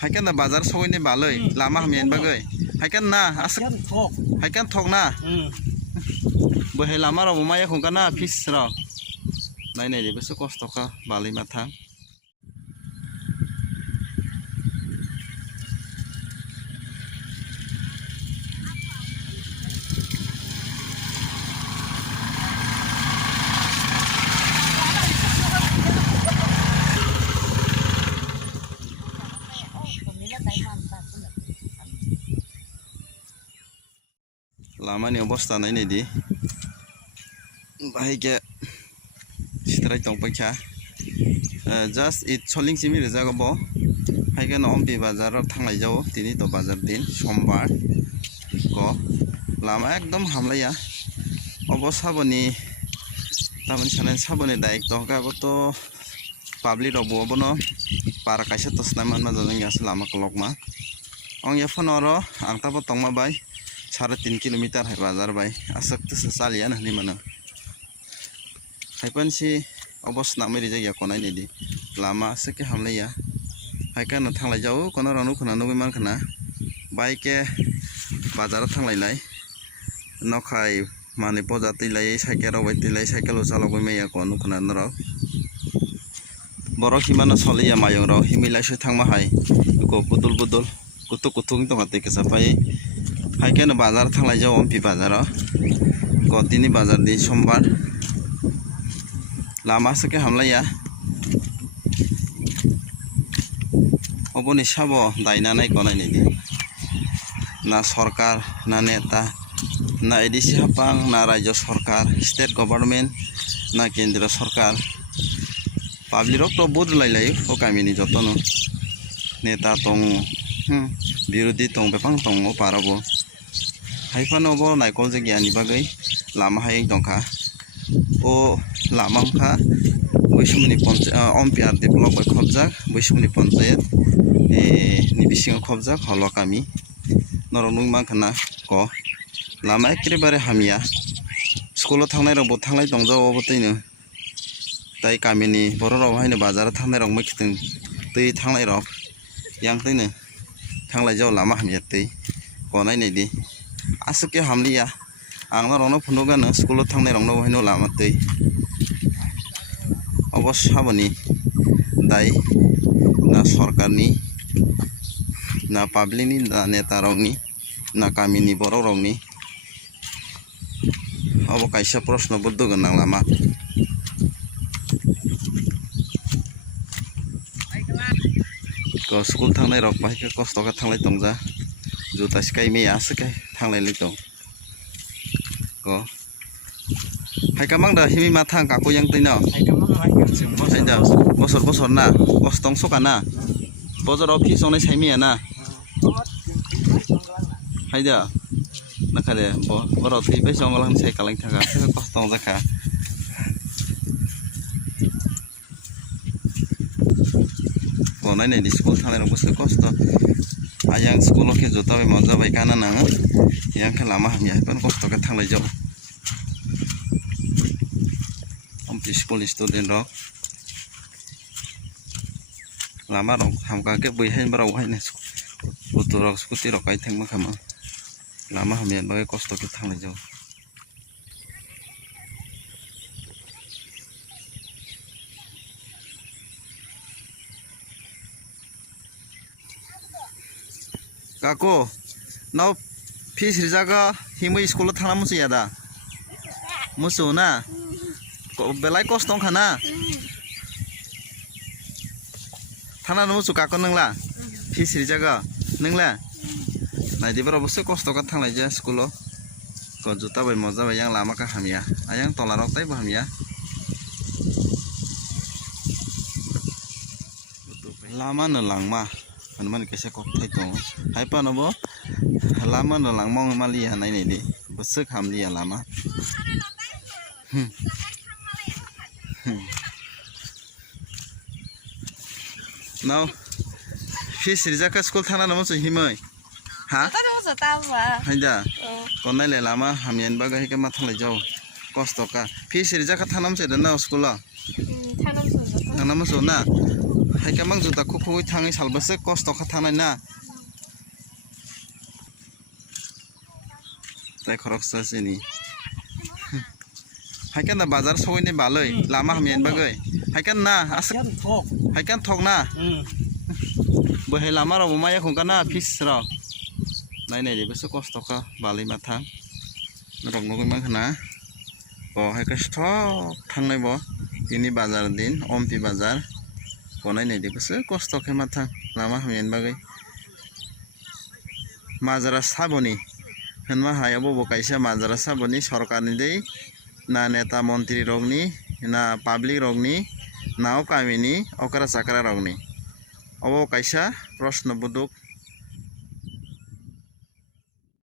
Haikan na bazar soi ni baloi lama hamien bagai haikan na asik haikan thok na bohe lama ro maya khongka na fish ro nai nai de beso kosto ka balai matha lama ni অবস্থা নাই নাই di bahai ke sitrai tong pacha just it choling chimi rejago bo haiga no ompi bazar thanglai jao tini to bazar din sombar ko lama ekdom hamlaya অবস্থা বনি taman sanan sabone daik to ka to public ro bo no para kaisa to snaman ma jong yas lama klok ma ong ya phone ro ang ta bo tongma bai 3.5 kilometer hai bazar bai asak tu salian ni mana haipan si obos na meri jaya konai ni di lama seke hamle ya haikan na thanglai jau kono ranu khona no man khana bai ke bazar thanglai lai nokhai mane pojati lai cycle ro bai lai cycle lo chalok bai ya kono khona no ro borok himano chole ya mayong ro himilai se thangma hai ko budul budul kutuk kutung to hate ke sapai haikan bazar thanglai jau ompi bazar ko tini bazar di sombar lama seke hamlaya oboni sabo daina nai konai ni di na sarkar na neta na edisi hapang na rajyo sarkar state government na kendra sarkar public rok to bod lai lai o kamini jotono neta tong birodi tong bepang tong o parabo haifano bo naikol je gyani bagai lama hayeng tongkha o lama kha boisumni ompr develop bai khobjak boisumni panchayat ni bising khobjak holo kami norong mangkhana ko lama ekrebare hamia school thangnai rok bo thanglai tongjao bo tino tai kamini boro rok haino bazar thangnai rok mekhitung tei thanglai rok yang tino thanglai jao lama hamia tei konai nei di asuke hamliya angna rokno phunugano school thangnai rokno haino lama tei obos saboni dai na sarkarni na public ni na neta rokni na kamini borok rokni obo kaisa proshno buddo gonang lama ko school thangnai rok bai ke kosto ka thanglai tongja juta skai me askai thanglai lai tong ko haikamang da himi mathang kaku yang tino haida bosor bosor na kostong soka na bozor office onai saimi na haida nakade boro tei bai jonglang sai kalang thaga se kostong jakha konai nei di school thanglai rok bose kosto ayang school ke jota bai moja bai kana na yang kha lama hamya kon kosto ka thanglai jao school student rok lama rok hamka ke bui hain barau hain butur rok scooty rok kai thengma khama lama hamian bagai kosto ke thanglai jao kaku nau fish rijaga himui school thangna musu yada musu na belai kostong khana thana no musu kako nangla fish rijaga nangla nai dibara bose kosto ka thanglai ja school ko juta bai moja bai yang lama ka hamia ayang tola rok tai ba hamia lama no langma man kaisa kok thai tong haipa no bo lama no langmong mali hanai nei di bose hamli lama now fish rijaka school thana no so himai ha haida konai le lama hamian baga hike ma thanglai jao kosto ka fish rijaka thanam se na school thana mo so na haike mang juta khupui thangai salbase kosto kha thangnai na tai khorok sa sini haike na bazar soini baloi lama hamien bagai haike na as haike thok na bohe lama ro maya khungkana fish ro nai nai debese kosto kha balai mathang rok nogoi mangkhana bo haike sthok thangnai bo ini bazar din ompi bazar konai nai debese kosto kha mathang lama hamien bagai mazara saboni henma hayabo bo kaisa mazara saboni sarkar ni dei na neta mantri rokni na public rokni na o kamini okara chakra rokni obo kaisa proshno buduk